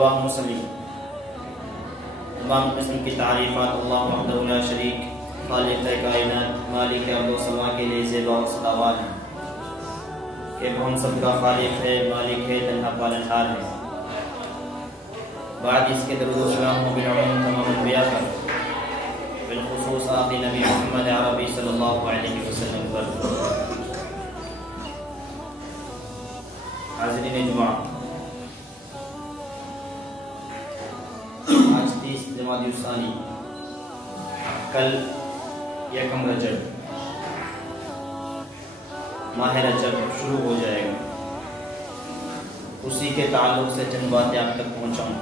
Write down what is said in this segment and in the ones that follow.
رواہ مسلم۔ تمام قسم کی تعریفات اللہ وحدہ لا شریک خالق کائنات مالک ارض و سما کے لیے زیبا و صلوات ہیں کہ وہ ہم سب کا خالق ہے، مالک ہے، تنہا پالنہار ہے۔ بعد اس کے درود و سلام و بالعموم تمام انبیاء پر، بالخصوص آخری نبی محمد عربی صلی اللہ علیہ وسلم پر۔ حاضرین جمعہ، آج 30 جمادی الثانی، کل یکم رجب، ماہ رجب شروع ہو جائے گا۔ اسی کے تعلق سے چند باتیں آپ تک پہنچاؤں۔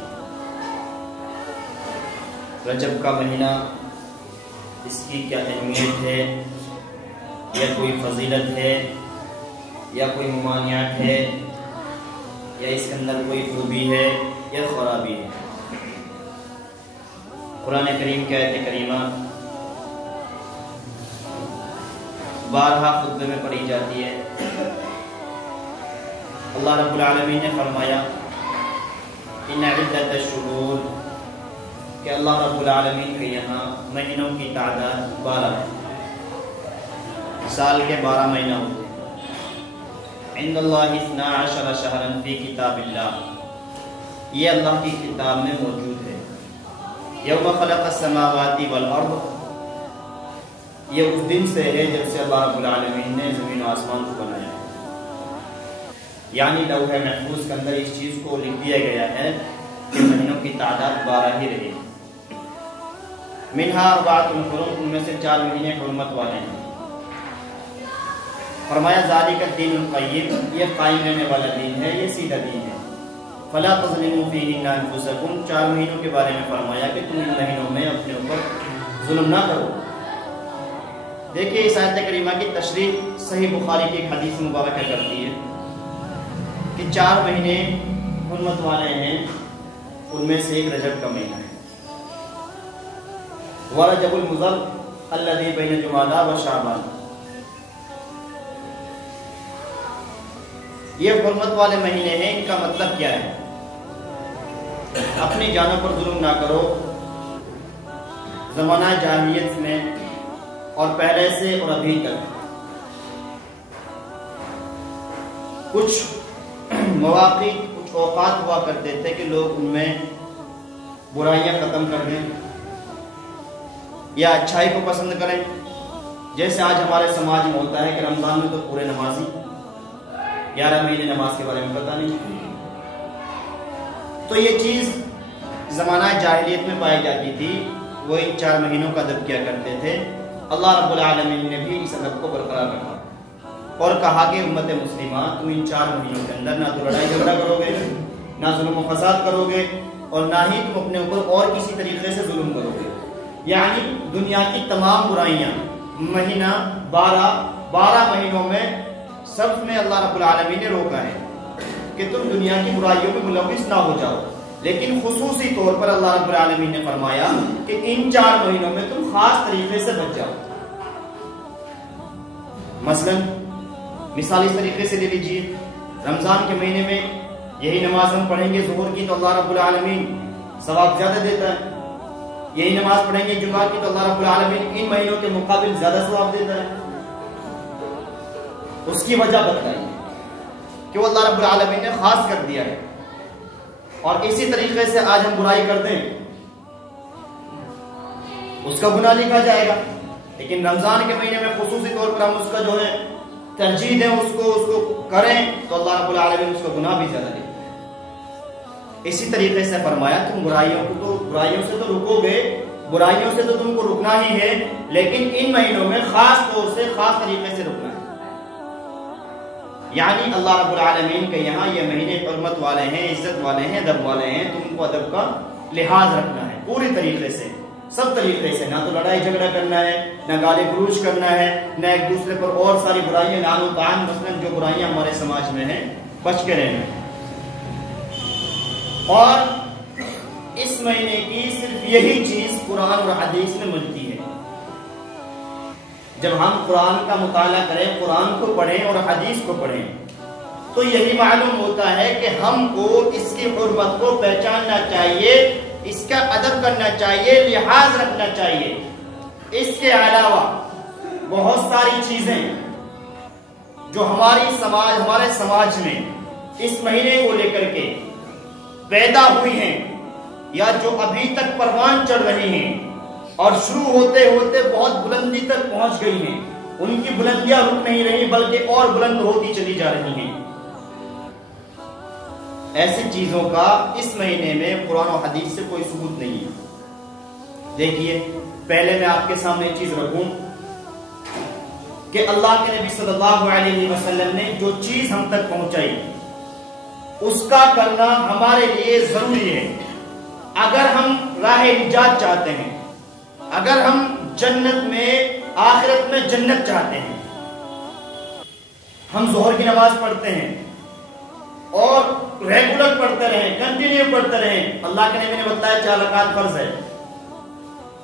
رجب کا مہینہ، اس کی کیا اہمیت ہے، یا کوئی فضیلت ہے، یا کوئی ممانعات ہے، یا اس کے اندر کوئی خوبی ہے یا خرابی ہے۔ قرآن کریم کی آیت کریمہ بارہا خطبے میں پڑھی جاتی ہے۔ اللہ رب العالمین نے فرمایا ان عدت الشہور، کہ اللہ رب العالمین کے یہاں مہینوں کی تعداد 12 ہے۔ سال کے 12 مہینہ ہوتے ہیں۔ عند اللہ 12 شہرا فی کتاب اللہ، یہ اللہ کی کتاب میں موجود ہے۔ یوم خلق السماوات والارض، یہ اس دن سے ہے جب سے اللہ رب العالمین نے زمین و آسمان کو بنایا، یعنی لوح محفوظ کے اندر اس چیز کو لکھ دیا گیا ہے کہ مہینوں کی تعداد 12 ہی رہے۔ منہا اربعۃ حرم، ان میں سے 4 مہینے حرمت والے ہیں۔ فرمایا ذالک الدین القیم، یہ قائم رہنے والا دین ہے، یہ سیدھا دین ہے۔ فلا تظلموا فیہن انفسکم، 4 مہینوں کے بارے میں فرمایا کہ تم ان مہینوں میں اپنے اوپر ظلم نہ کرو۔ دیکھیے اس آیت کریمہ کی تشریح صحیح بخاری کی ایک حدیث مبارکہ کرتی ہے کہ 4 مہینے حرمت والے ہیں، ان میں سے ایک رجب کا مہینہ ہے۔ ورجب المضر الذی بین جمادی و شعبان، یہ حرمت والے مہینے ہیں۔ ان کا مطلب کیا ہے؟ اپنی جانوں پر ظلم نہ کرو۔ زمانہ جاہلیت میں اور پہلے سے اور ابھی تک کچھ مواقع، کچھ اوقات ہوا کرتے تھے کہ لوگ ان میں برائیاں ختم کر دیں یا اچھائی کو پسند کریں۔ جیسے آج ہمارے سماج میں ہوتا ہے کہ رمضان میں تو پورے نمازی، 11 مہینے نماز کے بارے میں پتہ نہیں۔ تو یہ چیز زمانہ جاہلیت میں پائی جاتی تھی، وہ ان 4 مہینوں کا ادب کیا کرتے تھے۔ اللہ رب العالمین نے بھی اس ادب کو برقرار رکھا اور کہا کہ امت مسلمہ تم ان 4 مہینوں کے اندر نہ تو لڑائی جھگڑا کرو گے، نہ ظلم و فساد کرو گے، اور نہ ہی تم اپنے اوپر اور کسی طریقے سے ظلم کرو گے۔ یعنی دنیا کی تمام برائیاں مہینہ 12 مہینوں میں سب میں اللہ رب العالمین نے روکا ہے کہ تم دنیا کی برائیوں میں ملوث نہ ہو جاؤ، لیکن خصوصی طور پر اللہ رب العالمین نے فرمایا کہ ان 4 مہینوں میں تم خاص طریقے سے بچ جاؤ۔ مثلا مثال اس طریقے سے لے لیجیے، رمضان کے مہینے میں یہی نماز ہم پڑھیں گے ظہر کی تو اللہ رب العالمین ثواب زیادہ دیتا ہے، یہی نماز پڑھیں گے جمعہ کی تو اللہ رب العالمین ان مہینوں کے مقابل زیادہ ثواب دیتا ہے۔ اس کی وجہ بتائیے کہ وہ اللہ رب العالمین نے خاص کر دیا ہے۔ اور اسی طریقے سے آج ہم برائی کر دیں اس کا گناہ لکھا جائے گا، لیکن رمضان کے مہینے میں خصوصی طور پر ہم اس کا جو ہے ترجیح دیں، اس کو کریں تو اللہ رب العالمین اس کا گناہ بھی زیادہ لکھتا ہے۔ اسی طریقے سے فرمایا تم برائیوں سے تو رکو گے، برائیوں سے تو تم کو رکنا ہی ہے، لیکن ان مہینوں میں خاص طور سے خاص طریقے سے رکنا ہے۔ یعنی اللہ رب العالمین کے یہاں یہ مہینے حرمت والے ہیں، عزت والے ہیں، ادب والے ہیں، تم کو ادب کا لحاظ رکھنا ہے پوری طریقے سے، سب طریقے سے۔ نہ تو لڑائی جھگڑا کرنا ہے، نہ گالی گلوچ کرنا ہے، نہ ایک دوسرے پر اور ساری برائیاں، لعن و طعن مثلا جو برائیاں ہمارے سماج میں ہیں، بچ کے رہنا ہے۔ اور اس مہینے کی صرف یہی چیز قرآن اور حدیث میں ملتی ہے۔ جب ہم قرآن کا مطالعہ کریں، قرآن کو پڑھیں اور حدیث کو پڑھیں، تو تو یہی معلوم ہوتا ہے کہ ہم کو اس کی حرمت کو پہچاننا چاہیے، اس کا ادب کرنا چاہیے، لحاظ رکھنا چاہیے۔ اس کے علاوہ بہت ساری چیزیں جو ہمارے سماج میں اس مہینے کو لے کر کے پیدا ہوئی ہیں یا جو ابھی تک پروان چڑھ رہی ہیں اور شروع ہوتے ہوتے بہت بلندی تک پہنچ گئی ہیں، ان کی بلندیاں رک نہیں رہی بلکہ اور بلند ہوتی چلی جا رہی ہیں، ایسی چیزوں کا اس مہینے میں قرآن و حدیث سے کوئی ثبوت نہیں ہے۔ دیکھیے، پہلے میں آپ کے سامنے ایک چیز رکھوں کہ اللہ کے نبی صلی اللہ علیہ وسلم نے جو چیز ہم تک پہنچائی اس کا کرنا ہمارے لیے ضروری ہے۔ اگر ہم راہ نجات چاہتے ہیں، اگر ہم جنت میں آخرت میں جنت چاہتے ہیں، ہم ظہر کی نماز پڑھتے ہیں اور ریگولر پڑھتے رہیں، کنٹینیو پڑھتے رہیں۔ اللہ کے نبی نے بتایا 4 رکعت فرض ہے،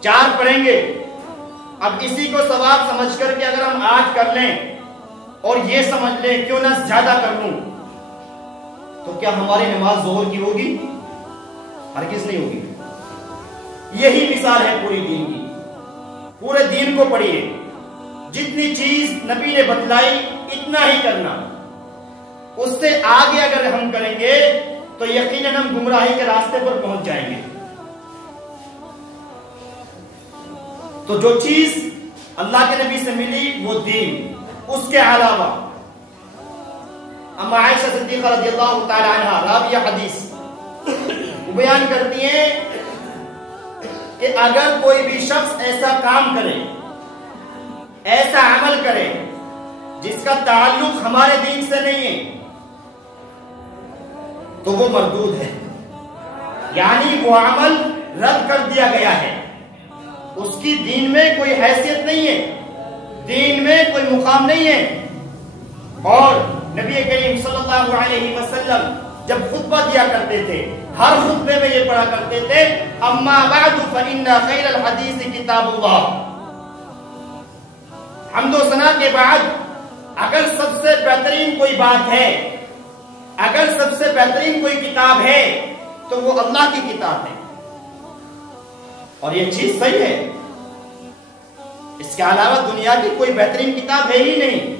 4 پڑھیں گے۔ اب اسی کو ثواب سمجھ کر کے اگر ہم آج کر لیں اور یہ سمجھ لیں کیوں نہ زیادہ کر لوں، تو کیا ہماری نماز ظہر کی ہوگی؟ ہرگز نہیں ہوگی۔ یہی مثال ہے پوری دین کی۔ پورے دین کو پڑھیے، جتنی چیز نبی نے بتلائی اتنا ہی کرنا، اس سے آگے اگر ہم کریں گے تو یقیناً ہم گمراہی کے راستے پر پہنچ جائیں گے۔ تو جو چیز اللہ کے نبی سے ملی وہ دین، اس کے علاوہ اما عائشہ صدیقہ رضی اللہ تعالی عنہ راویہ حدیث وہ بیان کرتی ہیں کہ اگر کوئی بھی شخص ایسا کام کرے، ایسا عمل کرے جس کا تعلق ہمارے دین سے نہیں ہے تو وہ مردود ہے، یعنی وہ عمل رد کر دیا گیا ہے، اس کی دین میں کوئی حیثیت نہیں ہے، دین میں کوئی مقام نہیں ہے۔ اور نبی کریم صلی اللہ علیہ وسلم جب خطبہ دیا کرتے تھے، ہر خطبے میں یہ پڑھا کرتے تھے اما بعد فإن خیر الحدیث کتاب اللہ۔ حمد و ثنا کے بعد اگر سب سے بہترین کوئی بات ہے، اگر سب سے بہترین کوئی کتاب ہے تو وہ اللہ کی کتاب ہے، اور یہ چیز صحیح ہے۔ اس کے علاوہ دنیا کی کوئی بہترین کتاب ہے ہی نہیں۔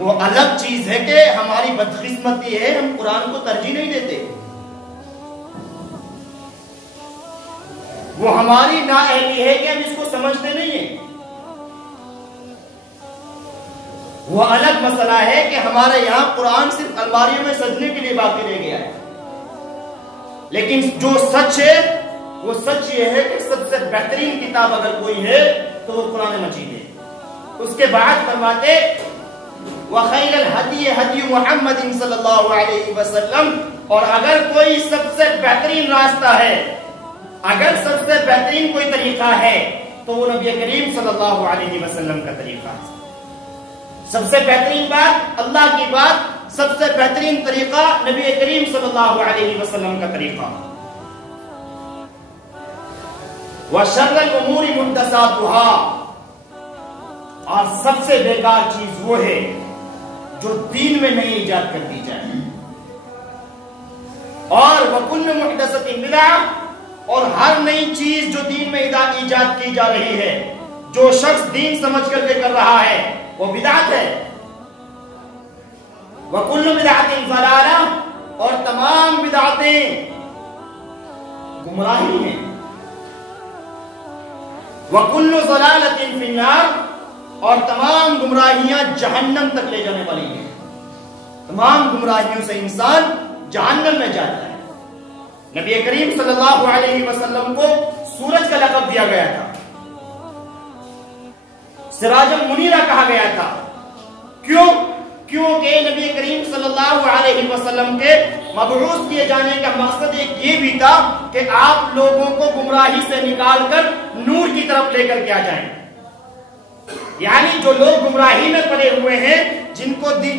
وہ الگ چیز ہے کہ ہماری بدقسمتی ہے، ہم قرآن کو ترجیح نہیں دیتے، وہ ہماری نااہلی ہے کہ ہم اس کو سمجھتے نہیں ہیں۔ وہ الگ مسئلہ ہے کہ ہمارے یہاں قرآن صرف الماریوں میں سجنے کے لیے باقی رہ گیا ہے، لیکن جو سچ ہے وہ سچ یہ ہے کہ سب سے بہترین کتاب اگر کوئی ہے تو وہ قرآن مجید ہے۔ اس کے بعد فرماتے وَخَيْرَ الْهَدِيِ هَدْيُ مُحَمَّدٍ صلی اللہ علیہ وسلم، اور اگر کوئی سب سے بہترین راستہ ہے، اگر سب سے بہترین کوئی طریقہ ہے تو وہ نبی کریم صلی اللہ علیہ وسلم کا طریقہ ہے۔ سب سے بہترین بات اللہ کی بات، سب سے بہترین طریقہ نبی کریم صلی اللہ علیہ وسلم کا طریقہ۔ وَشَرَّ الْأُمُورِ مُحْدَثَاتُهَا، اور سب سے بیکار چیز وہ ہے جو دین میں نئی ایجاد کر دی جائے، اور وَكُلُّ مُحْدَثَةٍ بِدْعَةٍ، اور ہر نئی چیز جو دین میں ایجاد کی جا رہی ہے، جو شخص دین سمجھ کر کے کر رہا ہے وہ بدعت ہے۔ وَكُلُّ بِدْعَةٍ ضَلَالَةٍ، اور تمام بدعتیں گمراہی ہیں۔ وَكُلُّ ضَلَالَةٍ فِي النَّارِ، اور تمام گمراہیاں جہنم تک لے جانے والی ہیں، تمام گمراہیوں سے انسان جہنم میں جاتا ہے۔ نبی کریم صلی اللہ علیہ وسلم کو سورج کا لقب دیا گیا تھا، سراج منیرہ کہا گیا تھا۔ کیونکہ نبی کریم صلی اللہ علیہ وسلم کے مبعوث کیے جانے کا مقصد ایک یہ بھی تھا کہ آپ لوگوں کو گمراہی سے نکال کر نور کی طرف لے کر کے آ جائیں، یعنی جو لوگ گمراہی میں پڑے ہوئے ہیں، جن کو دین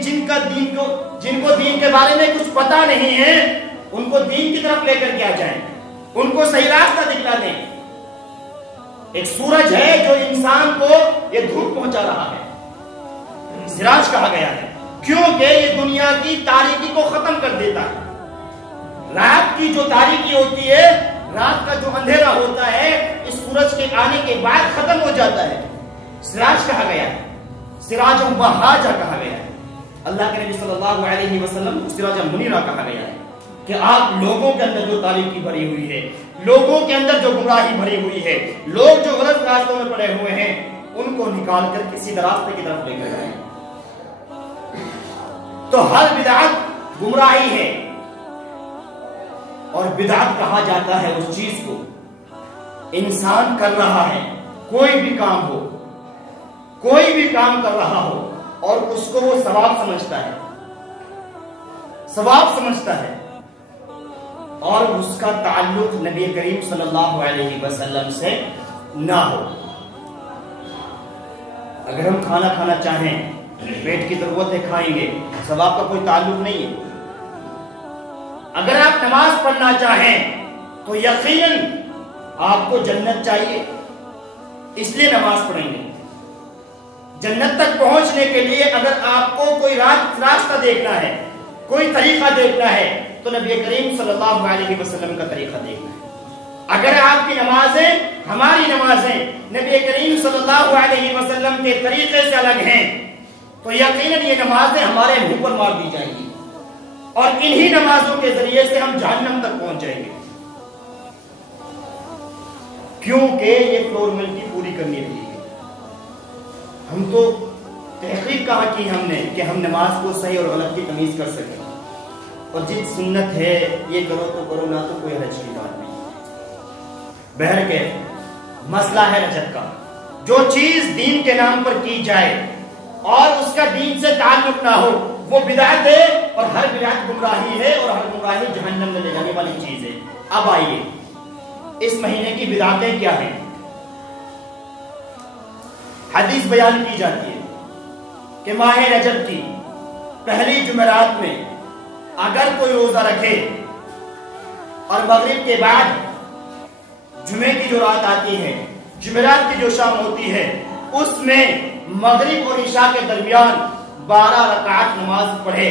کے بارے میں کچھ پتا نہیں ہے، ان کو دین کی طرف لے کر کے آ جائیں، ان کو صحیح راستہ دکھلا دیں۔ ایک سورج ہے جو انسان کو یہ دھوپ پہنچا رہا ہے، سراج کہا گیا ہے، کیونکہ یہ دنیا کی تاریکی کو ختم کر دیتا ہے. رات کی جو تاریکی ہوتی ہے، رات کا جو اندھیرا ہوتا ہے، اس سورج کے آنے کے بعد ختم ہو جاتا ہے. سراج کہا گیا ہے، سراج وہاجہ کہا گیا ہے. اللہ کے نبی صلی اللہ علیہ وسلم کو سراج منیرہ کہا گیا ہے کہ آپ لوگوں کے اندر جو تاریکی بھری ہوئی ہے، لوگوں کے اندر جو گمراہی بھری ہوئی ہے، لوگ جو غلط راستوں میں پڑے ہوئے ہیں، ان کو نکال کر کسی راستے کی طرف لے کر جائیں. تو ہر بدعت گمراہی ہے، اور بدعت کہا جاتا ہے اس چیز کو انسان کر رہا ہے، کوئی بھی کام ہو، کوئی بھی کام کر رہا ہو، اور اس کو وہ ثواب سمجھتا ہے، ثواب سمجھتا ہے، اور اس کا تعلق نبی کریم صلی اللہ علیہ وسلم سے نہ ہو. اگر ہم کھانا کھانا چاہیں، پیٹ کی ضرورت ہے، کھائیں گے، ثواب کا کوئی تعلق نہیں ہے. اگر آپ نماز پڑھنا چاہیں تو یقیناً آپ کو جنت چاہیے، اس لیے نماز پڑھیں گے. جنت تک پہنچنے کے لیے اگر آپ کو کوئی راستہ دیکھنا ہے، کوئی طریقہ دیکھنا ہے، تو نبی کریم صلی اللہ علیہ وسلم کا طریقہ دیکھنا ہے. اگر آپ کی نمازیں، ہماری نمازیں نبی کریم صلی اللہ علیہ وسلم کے طریقے سے الگ ہیں، تو یقیناً یہ نمازیں ہمارے منہ پر مار دی جائیں گی، اور انہی نمازوں کے ذریعے سے ہم جہنم تک پہنچ جائیں گے. کیونکہ یہ فارمیلٹی پوری کرنی رہی ہے. ہم تو تحقیق کہا کی ہم نے کہ ہم نماز کو صحیح اور غلط کی تمیز کر سکیں، اور جس سنت ہے یہ کرو تو کرو، نہ تو کوئی حرج کی بات نہیں. بہرکیف مسئلہ ہے رجت کا. جو چیز دین کے نام پر کی جائے اور اس کا دین سے تعلق نہ ہو، وہ بدعت ہے، اور ہر بدعت گمراہی ہے، اور ہر گمراہی جہنم میں لے جانے والی چیز ہے. اب آئیے اس مہینے کی بدعتیں کیا ہیں. حدیث بیان کی جاتی ہے کہ ماہ رجب کی پہلی جمعرات میں اگر کوئی روزہ رکھے اور مغرب کے بعد جمعے کی جو رات آتی ہے، جمعرات کی جو شام ہوتی ہے، اس میں مغرب اور عشاء کے درمیان 12 رکعت نماز پڑھے،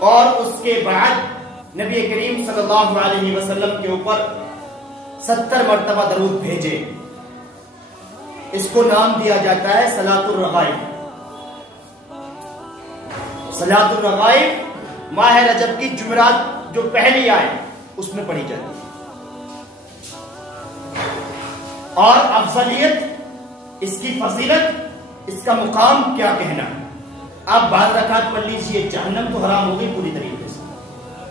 اور اس کے بعد نبی کریم صلی اللہ علیہ وسلم کے اوپر 70 مرتبہ درود بھیجے، اس کو نام دیا جاتا ہے صلاۃ الرغائب. صلاۃ الرغائب ماہ رجب کی جمعرات جو پہلی آئے اس میں پڑھی جاتی ہے. اور افضلیت، اس کی فضیلت، اس کا مقام کیا کہنا. آپ 12 رکعت پڑھ لیجئے، جہنم تو حرام ہو گئی پوری طریقے سے.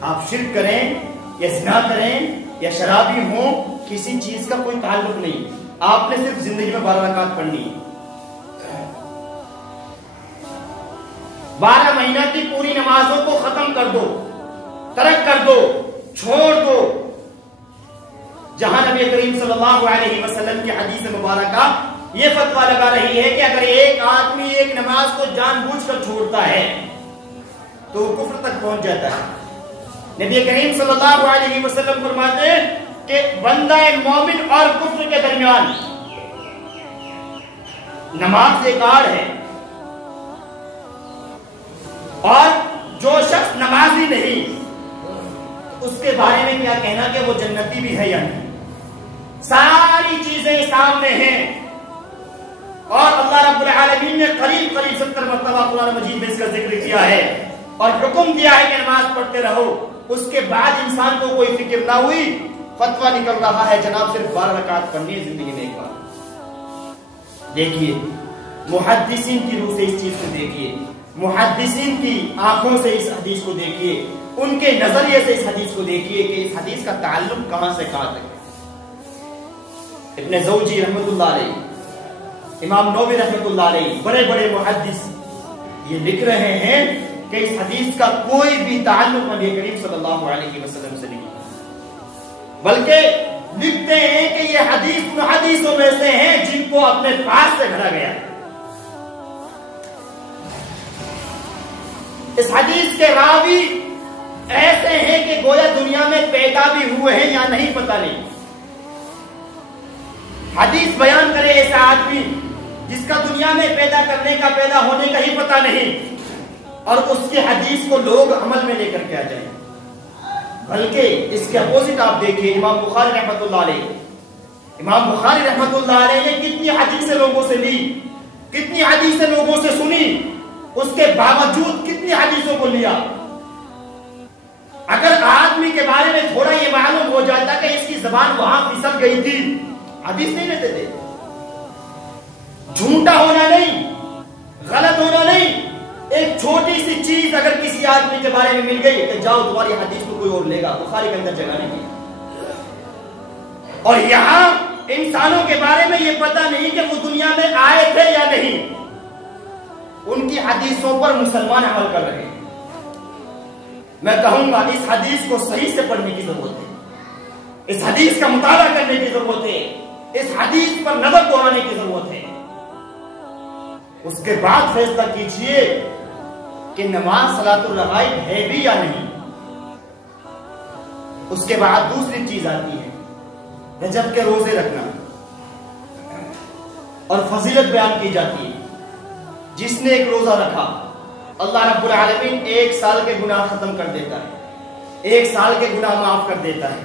آپ شرک کریں یا زنا کریں یا شرابی ہوں، کسی چیز کا کوئی تعلق نہیں. آپ نے صرف زندگی میں 12 رکعت پڑھنی ہے. 12 مہینہ کی پوری نمازوں کو ختم کر دو، ترک کر دو، چھوڑ دو. جہاں نبی کریم صلی اللہ علیہ وسلم کی حدیث مبارکہ یہ فتویٰ لگا رہی ہے کہ اگر ایک آدمی ایک نماز کو جان بوجھ کر چھوڑتا ہے تو وہ کفر تک پہنچ جاتا ہے. نبی کریم صلی اللہ علیہ وسلم فرماتے ہیں کہ بندہ مومن اور کفر کے درمیان نماز ایک آڑ ہے، اور جو شخص نمازی نہیں اس کے بارے میں کیا کہنا کہ وہ جنتی بھی ہے یا نہیں. ساری چیزیں سامنے ہیں، اور اللہ رب العالمین نے قریب 70 مرتبہ قرآن مجید میں اس کا ذکر کیا ہے، اور حکم دیا ہے کہ نماز پڑھتے رہو. اس کے بعد انسان کو کوئی فکر نہ ہوئی، فتویٰ نکل رہا ہے جناب صرف 12 رکعت پڑھنی ہے زندگی میں ایک بار. دیکھیے محدثین کی روح سے اس چیز کو دیکھیے، محدثین کی آنکھوں سے اس حدیث کو دیکھیے، ان کے نظریے سے اس حدیث کو دیکھیے کہ اس حدیث کا تعلق کہاں سے کہاں تک ہے. ابن زوجی رحمت اللہ علیہ، امام نووی رحمت اللہ علیہ، بڑے بڑے محدث یہ لکھ رہے ہیں کہ اس حدیث کا کوئی بھی تعلق نبی کریم صلی اللہ علیہ وسلم سے نہیں، بلکہ لکھتے ہیں کہ یہ حدیث ان حدیثوں میں سے ہیں جن کو اپنے پاس سے گھڑا گیا. اس حدیث کے راوی ایسے ہیں کہ گویا دنیا میں پیدا بھی ہوئے ہیں یا نہیں پتہ نہیں. حدیث بیان کرے ایسا آدمی جس کا دنیا میں پیدا کرنے کا پیدا ہونے کا ہی پتہ نہیں، اور اس کی حدیث کو لوگ عمل میں لے کر کے آ جائیں۔ بلکہ اس کے اپوزٹ آپ دیکھیں، امام بخاری رحمۃ اللہ علیہ، امام بخاری رحمۃ اللہ علیہ نے کتنی حدیثیں لوگوں سے لی، کتنی حدیثیں لوگوں سے سنی، اس کے باوجود کتنی حدیثوں کو لیا۔ اگر آدمی کے بارے میں تھوڑا یہ معلوم ہو جاتا کہ اس کی زبان وہاں پھسل گئی تھی، حدیث نہیں لیتے تھے۔ جھوٹا ہونا نہیں، غلط ہونا نہیں، ایک چھوٹی سی چیز اگر کسی آدمی کے بارے میں مل گئی کہ جاؤ تمہاری حدیث کو کوئی اور لے گا، بخاری کے اندر جگہ نہیں ہے۔ اور یہاں انسانوں کے بارے میں یہ پتہ نہیں کہ وہ دنیا میں آئے تھے یا نہیں، ان کی حدیثوں پر مسلمان عمل کر رہے ہیں۔ میں کہوں گا اس حدیث کو صحیح سے پڑھنے کی ضرورت ہے، اس حدیث کا مطالعہ کرنے کی ضرورت ہے، اس حدیث پر نظر دوڑانے کی ضرورت ہے۔ اس کے بعد فیصلہ کیجئے کہ نماز صلاۃ الرغائب ہے بھی یا نہیں۔ اس کے بعد دوسری چیز آتی ہے رجب کے روزے رکھنا، اور فضیلت بیان کی جاتی ہے۔ جس نے ایک روزہ رکھا، اللہ رب العالمین 1 سال کے گناہ ختم کر دیتا ہے، 1 سال کے گناہ معاف کر دیتا ہے۔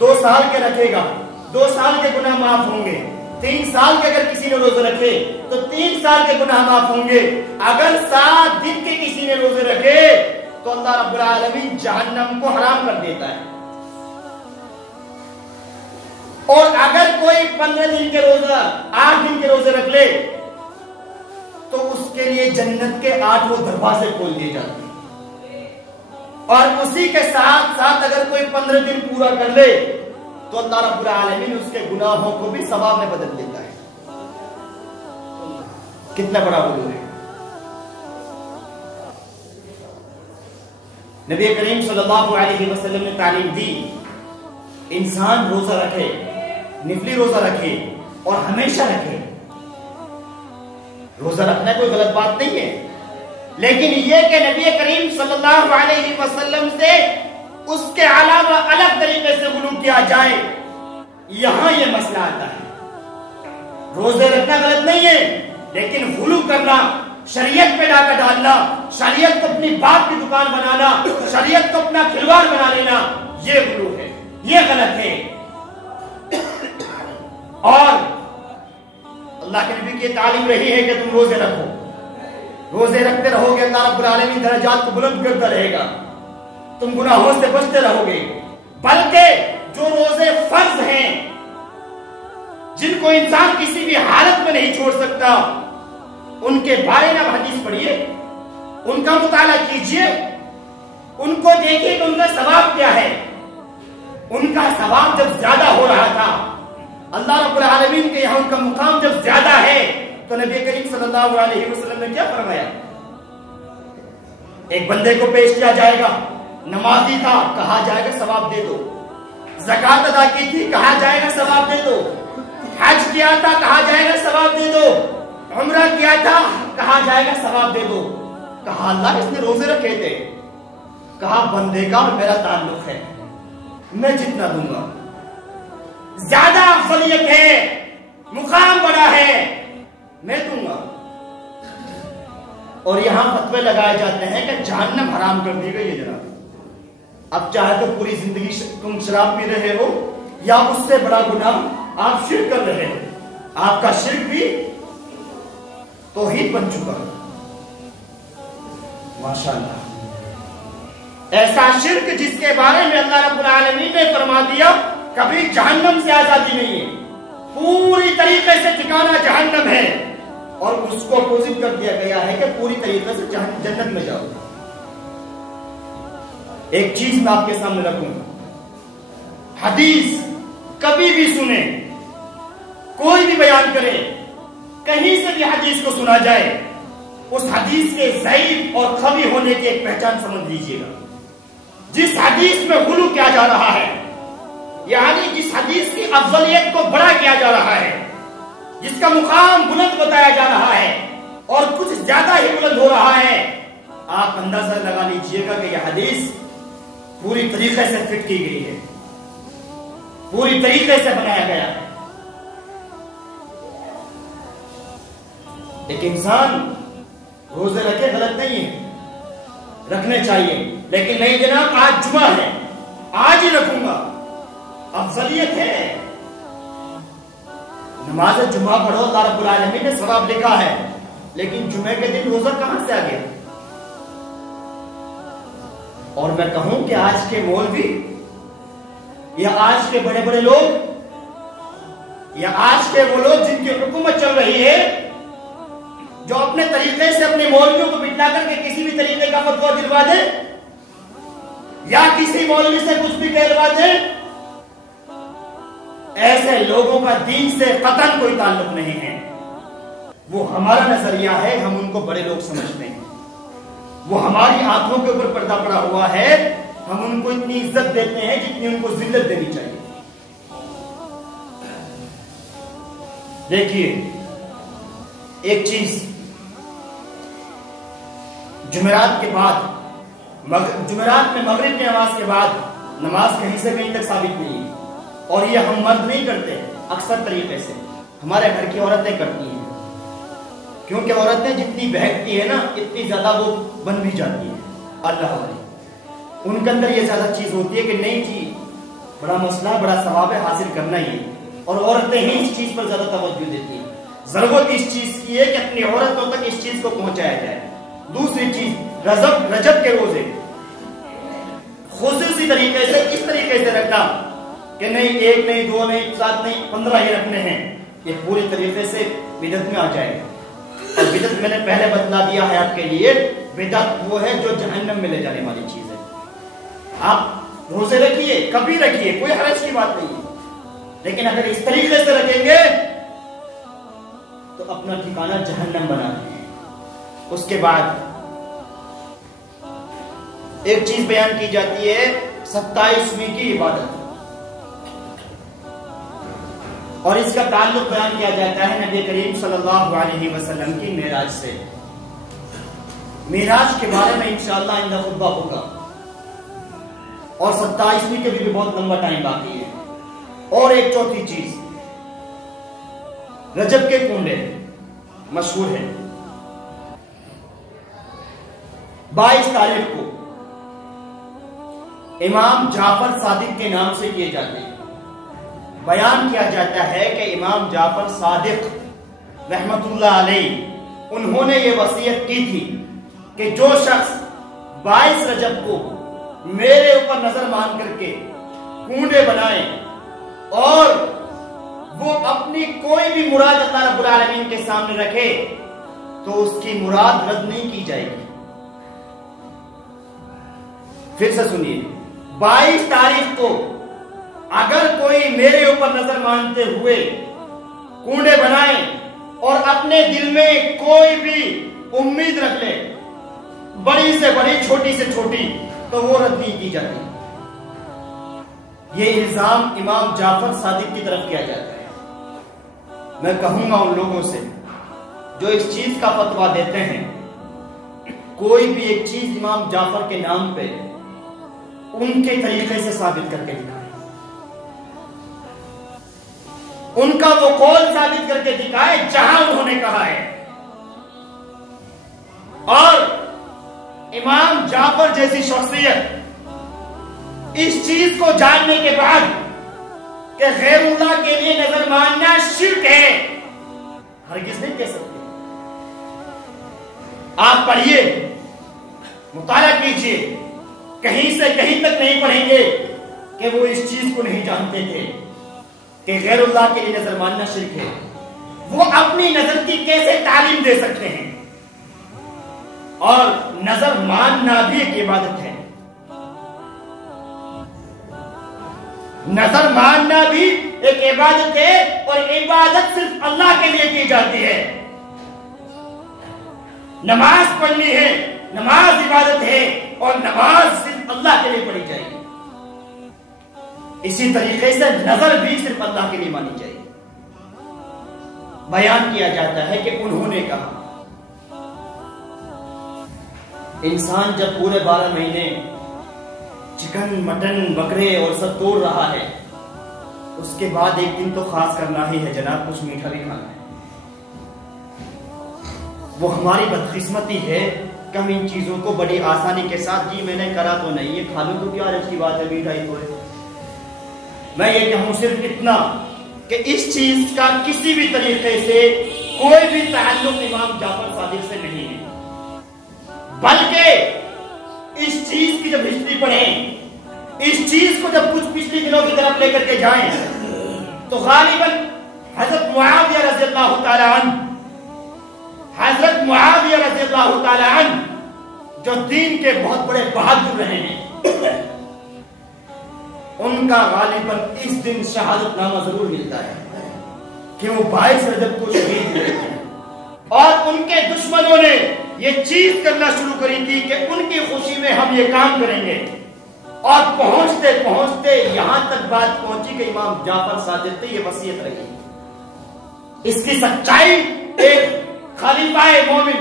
2 سال کے رکھے گا، 2 سال کے گناہ معاف ہوں گے۔ 3 سال کے اگر کسی نے روزے رکھے تو 3 سال کے گناہ معاف ہوں گے۔ اگر 7 دن کے کسی نے روزے رکھے تو اللہ رب العالمین جہنم کو حرام کر دیتا ہے۔ اور اگر کوئی 15 دن کے روزہ، 8 دن کے روزے رکھ لے تو اس کے لیے جنت کے 8 دروازے کھول دیے جاتے ہیں۔ اور اسی کے ساتھ ساتھ اگر کوئی 15 دن پورا کر لے تو اللہ رب العالمین اس کے گناہوں کو بھی ثواب میں بدل دیتا ہے۔ کتنا بڑا وجود ہے۔ نبی کریم صلی اللہ علیہ وسلم نے تعلیم دی، انسان روزہ رکھے، نفلی روزہ رکھے اور ہمیشہ رکھے۔ روزہ رکھنا کوئی غلط بات نہیں ہے، لیکن یہ کہ نبی کریم صلی اللہ علیہ وسلم سے اس کے علاوہ الگ طریقے سے غلو کیا جائے، یہاں یہ مسئلہ آتا ہے۔ روزے رکھنا غلط نہیں ہے، لیکن غلو کرنا، شریعت پہ لا کر ڈالنا، شریعت کو اپنی بات کی دکان بنانا، شریعت کو اپنا کھلواڑ بنا لینا، یہ غلو ہے، یہ غلط ہے۔ اور اللہ کے نبی کی تعلیم رہی ہے کہ تم روزے رکھو، روزے رکھتے رہو گے اللہ رب العالمین درجات کو بلند کرتا رہے گا، تم گناہوں سے بچتے رہو گے۔ بلکہ جو روزے فرض ہیں، جن کو انسان کسی بھی حالت میں نہیں چھوڑ سکتا، ان کے بارے میں آپ حدیث پڑھیے، ان کا مطالعہ کیجئے، ان کو دیکھیے کہ ان کا ثواب کیا ہے۔ ان کا ثواب جب زیادہ ہو رہا تھا، اللہ رب العالمین کے یہاں ان کا مقام جب زیادہ ہے، تو نبی کریم صلی اللہ علیہ وسلم نے کیا فرمایا؟ ایک بندے کو پیش کیا جائے گا، نمازی تھا، کہا جائے گا ثواب دے دو۔ زکات ادا کی تھی، کہا جائے گا ثواب دے دو۔ حج کیا تھا، کہا جائے گا ثواب دے دو۔ عمرہ کیا تھا، کہا جائے گا ثواب دے دو۔ کہا اللہ اس نے روزے رکھے تھے، کہا بندے کا اور میرا تعلق ہے، میں جتنا دوں گا، زیادہ افضلیت ہے، مقام بڑا ہے، میں دوں گا۔ اور یہاں فتوے لگائے جاتے ہیں کہ جہنم حرام کر دی گئی ہے جناب، اب چاہے تو پوری زندگی تم شراب پی رہے ہو، یا اس سے بڑا گناہ آپ شرک کر رہے ہو، آپ کا شرک بھی توحید بن چکا ہے۔ ماشاءاللہ، ایسا شرک جس کے بارے میں اللہ رب العالمین نے فرما دیا کبھی جہنم سے آزادی نہیں ہے، پوری طریقے سے ٹھکانہ جہنم ہے، اور اس کو اپوزٹ کر دیا گیا ہے کہ پوری طریقے سے جنت میں جاؤ۔ ایک چیز میں آپ کے سامنے رکھوں، حدیث کبھی بھی سنیں، کوئی بھی بیان کرے، کہیں سے بھی حدیث کو سنا جائے، اس حدیث کے ضعیف اور خبی ہونے کی ایک پہچان سمجھ لیجئے گا۔ جس حدیث میں غلو کیا جا رہا ہے، یعنی جس حدیث کی افضلیت کو بڑا کیا جا رہا ہے، جس کا مقام بلند بتایا جا رہا ہے، اور کچھ زیادہ ہی بلند ہو رہا ہے، آپ اندازہ لگا لیجئے گا کہ یہ حدیث پوری طریقے سے فٹ کی گئی ہے، پوری طریقے سے بنایا گیا ہے۔ ایک انسان روزے رکھے غلط نہیں ہے، رکھنے چاہیے، لیکن نہیں جناب آج جمعہ ہے آج ہی رکھوں گا، افضلیت ہے۔ نماز جمعہ پڑھو، اللہ رب العالمین نے ثواب لکھا ہے، لیکن جمعے کے دن روزہ کہاں سے آ گیا؟ اور میں کہوں کہ آج کے مولوی یا آج کے بڑے بڑے لوگ یا آج کے وہ لوگ جن کی حکومت چل رہی ہے، جو اپنے طریقے سے اپنے مولویوں کو بٹھا کر کے کسی بھی طریقے کا فتویٰ دلوا دے یا کسی مولوی سے کچھ بھی کہلوا دے، ایسے لوگوں کا دین سے قطعاً کوئی تعلق نہیں ہے۔ وہ ہمارا نظریہ ہے، ہم ان کو بڑے لوگ سمجھتے ہیں، وہ ہماری آنکھوں کے اوپر پردہ پڑا ہوا ہے، ہم ان کو اتنی عزت دیتے ہیں جتنی ان کو ذلت دینی چاہیے۔ دیکھیے ایک چیز، جمعرات کے بعد جمعرات میں مغرب کی نماز کے بعد نماز کہیں سے کہیں تک ثابت نہیں ہے، اور یہ ہم مرد نہیں کرتے، اکثر طریقے سے ہمارے گھر کی عورتیں کرتی ہیں، کیونکہ عورتیں جتنی بہکتی ہے نا اتنی زیادہ وہ بن بھی جاتی ہیں، اللہ علیہ ان کے اندر یہ زیادہ چیز ہوتی ہے کہ نہیں جی بڑا مسئلہ بڑا ثواب ہے، حاصل کرنا ہی ہے، اور عورتیں ہی اس چیز پر زیادہ توجہ دیتی ہیں۔ ضرورت اس چیز کی ہے کہ اپنی عورتوں تک اس چیز کو پہنچایا جائے۔ دوسری چیز رجب کے روزے خصوصی طریقے سے اس طریقے سے رکھنا کہ نہیں ایک نہیں دو نہیں 7 نہیں 15 ہی رکھنے ہیں، یہ پوری طریقے سے بدعت میں آ جائے گا۔ اور بدعت میں نے پہلے بتلا دیا ہے آپ کے لیے، بدعت وہ ہے جو جہنم میں لے جانے والی چیز ہے۔ آپ روزے رکھیے، کبھی رکھیے، کوئی حرج کی بات نہیں ہے، لیکن اگر اس طریقے سے رکھیں گے تو اپنا ٹھکانہ جہنم بنا دیں۔ اس کے بعد ایک چیز بیان کی جاتی ہے 27ویں کی عبادت، اور اس کا تعلق بیان کیا جاتا ہے نبی کریم صلی اللہ علیہ وسلم کی معراج سے۔ معراج کے بارے میں انشاءاللہ آئندہ خطبہ ہوگا، اور 27ویں کے بھی بہت لمبا ٹائم باقی ہے۔ اور ایک چوتھی چیز، رجب کے کنڈے مشہور ہے، 22 تاریخ کو امام جعفر صادق کے نام سے کیے جاتے ہیں۔ بیان کیا جاتا ہے کہ امام جعفر صادق رحمت اللہ علیہ انہوں نے یہ وصیت کی تھی کہ جو شخص 22 رجب کو میرے اوپر نظر مان کر کے کنڈے بنائے اور وہ اپنی کوئی بھی مراد اللہ رب العالمین کے سامنے رکھے تو اس کی مراد رد نہیں کی جائے گی۔ پھر سے سنیے، 22 تاریخ کو اگر کوئی میرے اوپر نظر مانتے ہوئے کنڈے بنائے اور اپنے دل میں کوئی بھی امید رکھ لے، بڑی سے بڑی چھوٹی سے چھوٹی، تو وہ رد نہیں کی جاتی۔ یہ الزام امام جعفر صادق کی طرف کیا جاتا ہے۔ میں کہوں گا ان لوگوں سے جو اس چیز کا فتویٰ دیتے ہیں، کوئی بھی ایک چیز امام جعفر کے نام پہ ان کے طریقے سے ثابت کر کے دکھائے، ان کا وہ قول ثابت کر کے دکھائے جہاں انہوں نے کہا ہے۔ اور امام جعفر جیسی شخصیت اس چیز کو جاننے کے بعد کہ غیر اللہ کے لیے نظر ماننا شرک ہے، ہرگز نہیں کہہ سکتے۔ آپ پڑھیے، مطالعہ کیجئے، کہیں سے کہیں تک نہیں پڑھیں گے کہ وہ اس چیز کو نہیں جانتے تھے کہ غیر اللہ کے لیے نظر ماننا شرک ہے۔ وہ اپنی نظر کی کیسے تعلیم دے سکتے ہیں؟ اور نظر ماننا بھی ایک عبادت ہے، نظر ماننا بھی ایک عبادت ہے، اور عبادت صرف اللہ کے لیے کی جاتی ہے۔ نماز پڑھنی ہے، نماز عبادت ہے، اور نماز صرف اللہ کے لیے پڑھی جائے گی۔ اسی طریقے سے نظر بھی صرف اللہ کے لیے مانی جائے گی۔ بیان کیا جاتا ہے کہ انہوں نے کہا انسان جب پورے 12 مہینے چکن مٹن بکرے اور سب توڑ رہا ہے، اس کے بعد ایک دن تو خاص کرنا ہی ہے جناب، کچھ میٹھا بھی کھانا ہے۔ وہ ہماری بدقسمتی ہے کہ ہم ان چیزوں کو بڑی آسانی کے ساتھ جی میں نے کرا تو نہیں ہے، کھا لوں تو کیا اچھی بات ہے، میٹھا ہی تو ہے۔ میں یہ کہوں صرف اتنا کہ اس چیز کا کسی بھی طریقے سے کوئی بھی تعلق امام جعفر صادق سے نہیں ہے، بلکہ اس چیز کی جب ہسٹری پڑھیں، اس چیز کو جب کچھ پچھلی دنوں کی طرف لے کر کے جائیں تو غالباً حضرت معاویہ رضی اللہ تعالی عنہ، حضرت معاویہ رضی اللہ تعالی عنہ جو دین کے بہت بڑے بہادر رہے ہیں، ان کا غالباً اس دن شہادت نامہ ضرور ملتا ہے کہ وہ 22 رجب کو شہید ہوئے ہیں، اور ان کے دشمنوں نے یہ چیز کرنا شروع کری تھی کہ ان کی خوشی میں ہم یہ کام کریں گے، اور پہنچتے پہنچتے یہاں تک بات پہنچی کہ امام جعفر صادق نے یہ وصیت رکھی۔ اس کی سچائی ایک خلیفہ مومن،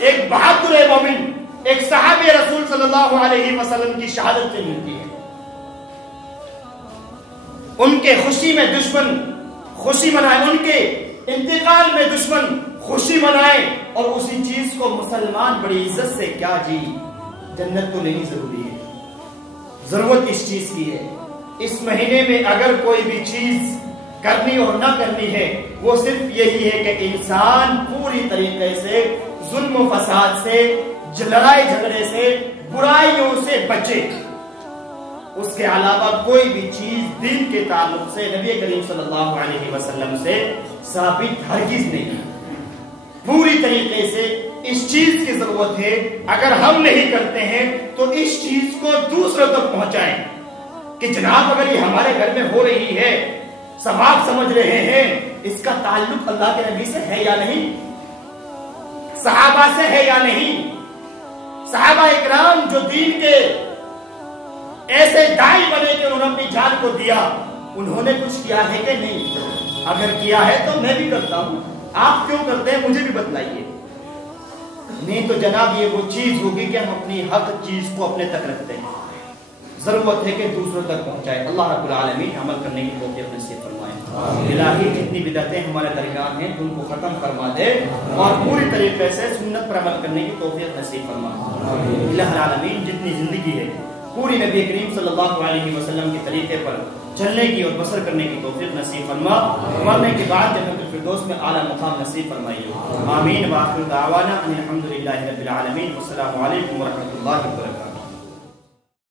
ایک بہادر مومن، ایک صحابی رسول صلی اللہ علیہ وسلم کی شہادت سے ملتی ہے۔ ان کے خوشی میں دشمن خوشی منائے، ان کے انتقال میں دشمن خوشی منائے، اور اسی چیز کو مسلمان بڑی عزت سے کیا جی جنت تو نہیں ضروری ہے، ضرورت اس چیز کی ہے۔ اس مہینے میں اگر کوئی بھی چیز کرنی اور نہ کرنی ہے، وہ صرف یہی ہے کہ انسان پوری طریقے سے ظلم و فساد سے، لڑائی جھگڑے سے، برائیوں سے بچے۔ اس کے علاوہ کوئی بھی چیز دین کے تعلق سے نبی کریم صلی اللہ علیہ وسلم سے ثابت ہرگز نہیں ہے۔ پوری طریقے سے اس چیز کی ضرورت ہے، اگر ہم نہیں کرتے ہیں تو اس چیز کو دوسروں تک پہنچائیں کہ جناب اگر یہ ہمارے گھر میں ہو رہی ہے، ثواب سمجھ رہے ہیں، اس کا تعلق اللہ کے نبی سے ہے یا نہیں، صحابہ سے ہے یا نہیں۔ صحابہ اکرام جو دین کے ایسے دائی بنے کہ انہوں نے اپنی جان کو دیا، انہوں نے کچھ کیا ہے کہ نہیں؟ اگر کیا ہے تو میں بھی کرتا ہوں، آپ کیوں کرتے ہیں مجھے بھی بتلائیے۔ نہیں تو جناب یہ وہ چیز ہوگی کہ ہم اپنی حق چیز کو اپنے تک رکھتے ہیں، ضرورت ہے کہ دوسروں تک پہنچائے۔ اللہ رب العالمین عمل کرنے کی توفیق نصیب فرمائے۔ الہی جتنی بدعتیں ہمارے درگاہ ہیں ان کو ختم فرما دے، اور پوری طریقے سے سنت پر عمل کرنے کی توفیق نصیب فرمائے۔ الہ العالمین جتنی زندگی ہے پوری نبی کریم صلی اللہ علیہ وسلم کے طریقے پر چلنے کی اور بسر کرنے کی توفیق نصیب فرما، مرنے کے بعد جنت الفردوس میں اعلیٰ مقام نصیب فرمائیے۔ آمین۔ وآخر دعوانا ان الحمد للہ رب العالمین۔ والسلام علیکم ورحمۃ اللہ وبرکاتہ۔